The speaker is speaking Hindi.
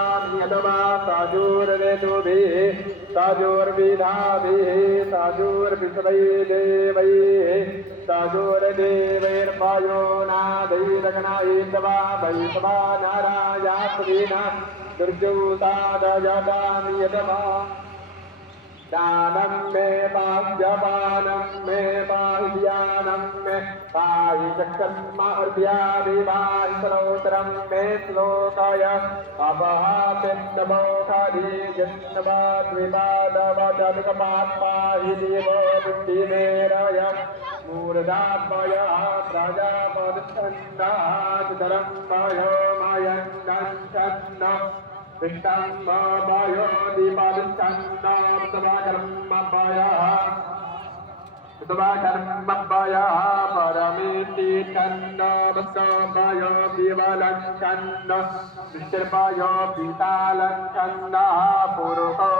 यदवा साजूर्वेदुभिः साजूर्विधाभिः साजूर्विश्वैदेवैः साजूर्देवैर्वायो नादैरगणायित्वा वैष्णवा नारायात्रीना दुर्जौतादयदानि यदवा दानं मे पाद्यपानं मे पाह्यानं मे पाहि चक्रन्मार्ध्याभिवाहि श्रोत्रं मे श्लोकाय अपहापेन्दमोखादीजन्नवाद्विपादवदनुकपाहि देवो बुद्धिमेरय मूर्धात्मय प्रजापदच्छन्दादरं मयो मयन्नच्छन्न विष्टं वायो दीपादिच्छन्दां तवा कर्मभयः परमेति छन्दमस्तभयो विवलच्छन्द विष्टिर्भयो पीतालच्छन्दः पुरुषो